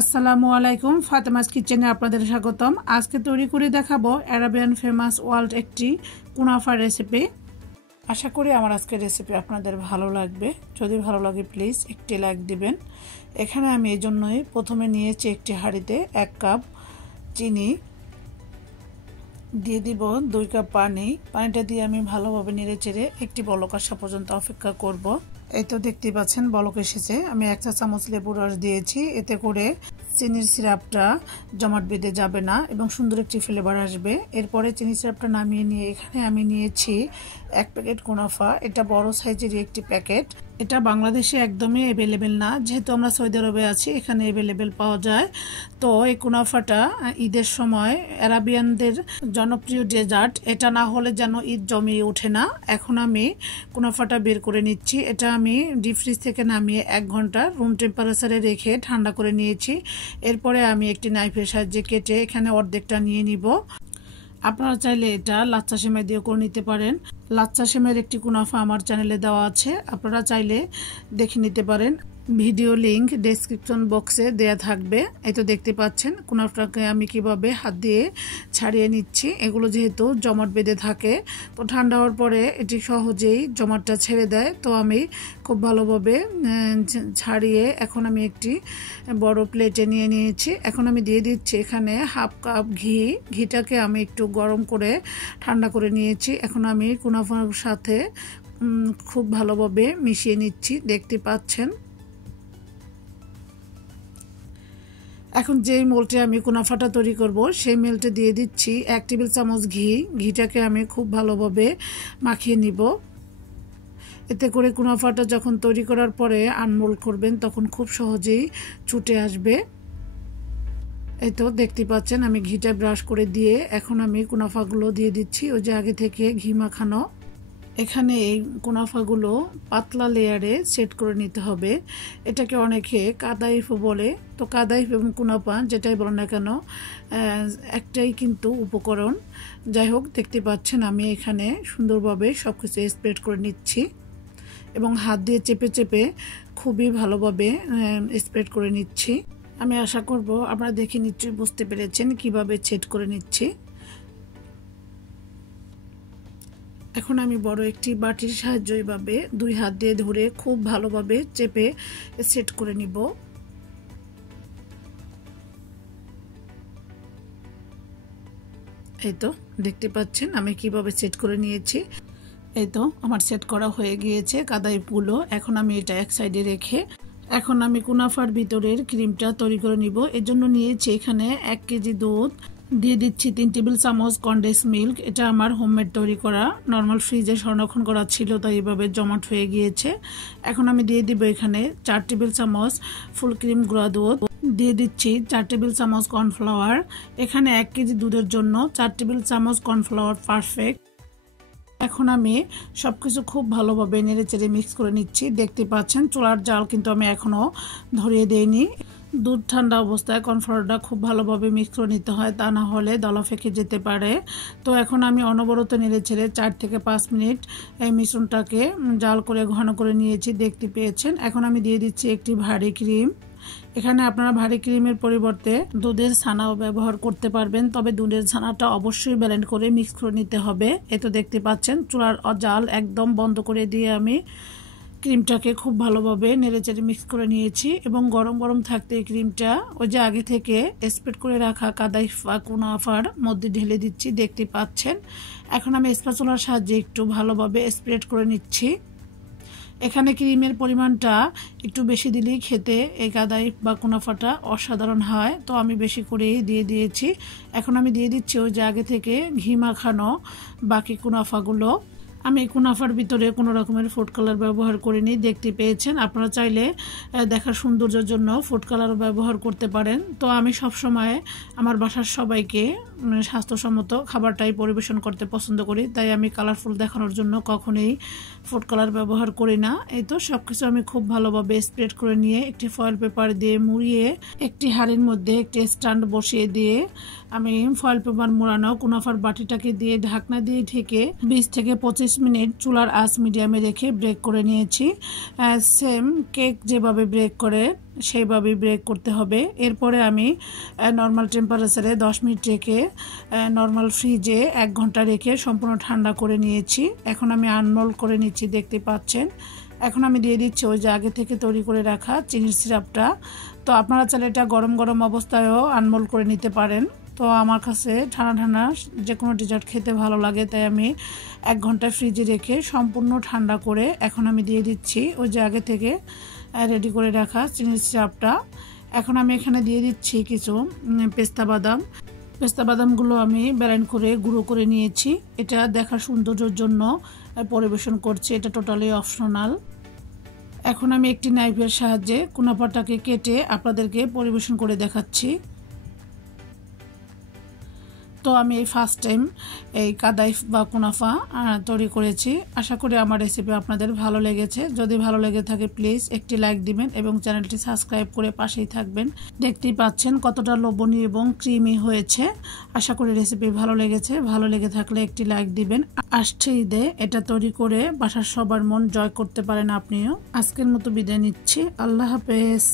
আসসালামু আলাইকুম, ফাতেমাস কিচেনে আপনাদের স্বাগতম। আজকে তৈরি করে দেখাবো আরাবিয়ান ফেমাস ওয়ার্ল্ড একটি কুনাফা রেসিপি। আশা করি আমার আজকের রেসিপি আপনাদের ভালো লাগবে। যদি ভালো লাগে প্লিজ একটি লাইক দিবেন। এখানে আমি এই জন্যই প্রথমে নিয়েছি একটি হাঁড়িতে 1 কাপ চিনি, দিয়ে দিব 2 কাপ পানি। পানিটা দিয়ে আমি ভালোভাবে নেড়ে চেড়ে একটি বলক আসা পর্যন্ত অপেক্ষা করব। এই তো দেখতে পাচ্ছেন বলক এসেছে। আমি 1 চা চামচ লেবুর রস দিয়েছি, এতে করে চিনির সিরাপটা জমাট বেঁধে যাবে না এবং সুন্দর একটি ফ্লেভার আসবে। এরপরে চিনি সিরাপটা নামিয়ে নিয়ে এখানে আমি নিয়েছি 1 প্যাকেট কুনাফা। এটা বড় সাইজের একটি প্যাকেট। এটা বাংলাদেশে একদমই অ্যাভেলেবেল না, যেহেতু আমরা সৌদি আরবে আছি, এখানে অ্যাভেলেবেল পাওয়া যায়। তো এই কুনাফাটা ঈদের সময় আরাবিয়ানদের জনপ্রিয় ডেজার্ট। এটা না হলে যেন ঈদ জমিয়ে ওঠে না। এখন আমি কুনাফাটা বের করে নিচ্ছি। এটা আমি ডিপ ফ্রিজ থেকে নামিয়ে 1 ঘন্টা রুম টেম্পারেচারে রেখে ঠান্ডা করে নিয়েছি। এরপরে আমি একটি নাইফের সাহায্যে কেটে এখানে অর্ধেকটা নিয়ে নিব। আপনারা চাইলে এটা লাচ্চা সেমাই দিয়ে করে নিতে পারেন। লাচ্চা সেমাইয়ের একটি কুনাফা আমার চ্যানেলে দেওয়া আছে, আপনারা চাইলে দেখে নিতে পারেন। ভিডিও লিংক ডেসক্রিপশন বক্সে দেয়া থাকবে। এই তো দেখতে পাচ্ছেন কুনাফাটাকে আমি কিভাবে হাত দিয়ে ছাড়িয়ে নিচ্ছি। এগুলো যেহেতু জমাট বেঁধে থাকে, তো ঠান্ডা হওয়ার পরে এটি সহজেই জমাটটা ছেড়ে দেয়। তো আমি খুব ভালোভাবে ছাড়িয়ে এখন আমি একটি বড় প্লেটে নিয়ে নিয়েছি। এখন আমি দিয়ে দিচ্ছি এখানে 1/2 কাপ ঘি। ঘিটাকে আমি একটু গরম করে ঠান্ডা করে নিয়েছি। এখন আমি কুনাফার সাথে খুব ভালোভাবে মিশিয়ে নিচ্ছি, দেখতে পাচ্ছেন। এখন যেই মোল্টে আমি কুনাফাটা তৈরি করব সেই মোল্টে দিয়ে দিচ্ছি 1 টেবিল চামচ ঘি। ঘিটাকে আমি খুব ভালোভাবে মাখিয়ে নিব। এতে করে কুনাফাটা যখন তৈরি করার পরে আনমোল্ড করবেন তখন খুব সহজেই ছুটে আসবে। এই তো দেখতে পাচ্ছেন আমি ঘিটা ব্রাশ করে দিয়ে এখন আমি কুনাফাগুলো দিয়ে দিচ্ছি, ওই যে আগে থেকে ঘি মাখানো। এখানে এই কুনাফাগুলো পাতলা লেয়ারে সেট করে নিতে হবে। এটাকে অনেকে কাদাইফ বলে। তো কাদাইফ এবং কুনাফা যেটাই বলেন না কেন একটাই কিন্তু উপকরণ। যাই হোক, দেখতে পাচ্ছেন আমি এখানে সুন্দরভাবে সব কিছু স্প্রেড করে নিচ্ছি এবং হাত দিয়ে চেপে চেপে খুবই ভালোভাবে স্প্রেড করে নিচ্ছি। আমি আশা করব আপনারা দেখে নিশ্চয়ই বুঝতে পেরেছেন কিভাবে সেট করে নিচ্ছি। এখন আমি বড় একটি বাটির সাহায্যে এইভাবে 2 হাত দিয়ে ধরে খুব ভালোভাবে চেপে সেট করে নিব। এই তো দেখতে পাচ্ছেন আমি কিভাবে সেট করে নিয়েছি। এই তো আমার সেট করা হয়ে গিয়েছে কাদাইপগুলো। এখন আমি এটা এক সাইডে রেখে এখন আমি কুনাফার ভিতরের ক্রিমটা তৈরি করে নিব। এর জন্য নিয়েছি এখানে 1 কেজি দুধ, দিয়ে দিচ্ছি 3 টেবিল চামচ কনডেন্স মিল্ক। এটা আমার হোমমেড তৈরি করা, নর্মাল ফ্রিজে সংরক্ষণ করা ছিল, তাই এভাবে জমাট হয়ে গিয়েছে। এখন আমি দিয়ে দিব এখানে 4 টেবিল চামচ ফুল ক্রিম গুঁড়া দুধ, দিয়ে দিচ্ছি 4 টেবিল চামচ কর্নফ্লাওয়ার। এখানে 1 কেজি দুধের জন্য 4 টেবিল চামচ কর্নফ্লাওয়ার পারফেক্ট। এখন আমি সবকিছু খুব ভালোভাবে নেড়ে চেড়ে মিক্স করে নিচ্ছি। দেখতে পাচ্ছেন চুলার জাল কিন্তু আমি এখনো ধরিয়ে দেইনি। দুধ ঠান্ডা অবস্থায় কর্নফ্লাওয়ারটা খুব ভালোভাবে মিক্স করে নিতে হয়, তা না হলে দলা ফেঁকে যেতে পারে। তো এখন আমি অনবরত নেড়ে ছেড়ে 4 থেকে 5 মিনিট এই মিশ্রণটাকে জাল করে ঘন করে নিয়েছি, দেখতে পেয়েছেন। এখন আমি দিয়ে দিচ্ছি একটি ভারী ক্রিম। এখানে আপনারা ভারী ক্রিমের পরিবর্তে দুধের ছানাও ব্যবহার করতে পারবেন, তবে দুধের ছানাটা অবশ্যই ব্লেন্ড করে মিক্স করে নিতে হবে। এই তো দেখতে পাচ্ছেন চুলার জাল একদম বন্ধ করে দিয়ে আমি ক্রিমটাকে খুব ভালোভাবে নেড়েচেড়ে মিক্স করে নিয়েছি এবং গরম গরম থাকতে এই ক্রিমটা ওই যে আগে থেকে স্প্রেড করে রাখা কাদাইফ বা কুনাফার মধ্যে ঢেলে দিচ্ছি, দেখতে পাচ্ছেন। এখন আমি স্প্যাচুলার সাহায্যে একটু ভালোভাবে স্প্রেড করে নিচ্ছি। এখানে ক্রিমের পরিমাণটা একটু বেশি দিলেই খেতে এই কাদাইফ বা কুনাফাটা অসাধারণ হয়, তো আমি বেশি করেই দিয়ে দিয়েছি। এখন আমি দিয়ে দিচ্ছি ওই যে আগে থেকে ঘি মাখানো বাকি কুনাফাগুলো। আমি এই কুনাফার ভিতরে কোনো রকমের ফুড কালার ব্যবহার করিনি, দেখতে পেয়েছেন। আপনারা চাইলে দেখার সৌন্দর্যের জন্য ফুড কালার ব্যবহার করতে পারেন। তো আমি সবসময় আমার বাসার সবাইকে স্বাস্থ্যসম্মত খাবারটাই পরিবেশন করতে পছন্দ করি, তাই আমি কালারফুল দেখানোর জন্য কখনোই ফুড কালার ব্যবহার করি না। এই তো সব কিছু আমি খুব ভালোভাবে স্প্রেড করে নিয়ে একটি ফয়েল পেপার দিয়ে মুড়িয়ে একটি হাঁড়ির মধ্যে একটি স্ট্যান্ড বসিয়ে দিয়ে আমি ফয়েল পেপার মোড়ানো কুনাফার বাটিটাকে দিয়ে ঢাকনা দিয়ে ঢেকে 20 থেকে 25 মিনিট চুলার আঁচ মিডিয়ামে রেখে ব্রেক করে নিয়েছি। সেম কেক যেভাবে ব্রেক করে সেইভাবেই ব্রেক করতে হবে। এরপরে আমি নর্মাল টেম্পারেচারে 10 মিনিট রেখে নর্মাল ফ্রিজে 1 ঘন্টা রেখে সম্পূর্ণ ঠান্ডা করে নিয়েছি। এখন আমি আনমোল্ড করে নিচ্ছি, দেখতে পাচ্ছেন। এখন আমি দিয়ে দিচ্ছি ওই যে আগে থেকে তৈরি করে রাখা চিনির সিরাপটা। তো আপনারা চাইলে এটা গরম গরম অবস্থায়ও আনমোল্ড করে নিতে পারেন। তো আমার কাছে ঠান্ডা ঠান্ডা যে কোনো ডেজার্ট খেতে ভালো লাগে, তাই আমি 1 ঘন্টা ফ্রিজে রেখে সম্পূর্ণ ঠান্ডা করে এখন আমি দিয়ে দিচ্ছি ওই যে আগে থেকে রেডি করে রাখা চিনির সিরাপটা। এখন আমি এখানে দিয়ে দিচ্ছি কিছু পেস্তা বাদামগুলো আমি ব্লেন্ড করে গুঁড়ো করে নিয়েছি। এটা দেখার সৌন্দর্যের জন্য পরিবেশন করছি, এটা টোটালি অপশনাল। এখন আমি একটি নাইফের সাহায্যে কুনাফাটাকে কেটে আপনাদেরকে পরিবেশন করে দেখাচ্ছি। তো আমি এই ফার্স্ট টাইম এই কাদাইফ বা কুনাফা তৈরি করেছি। আশা করি আমার রেসিপি আপনাদের ভালো লেগেছে। যদি ভালো লেগে থাকে প্লিজ একটি লাইক দিবেন এবং চ্যানেলটি সাবস্ক্রাইব করে পাশেই থাকবেন। দেখতেই পাচ্ছেন কতটা লোভনীয় এবং ক্রিমি হয়েছে। আশা করি রেসিপি ভালো লেগেছে। ভালো লেগে থাকলে একটি লাইক দিবেন। আসছে ঈদে এটা তৈরি করে বাসার সবার মন জয় করতে পারেন আপনিও। আজকের মতো বিদায় নিচ্ছি। আল্লাহ হাফেজ।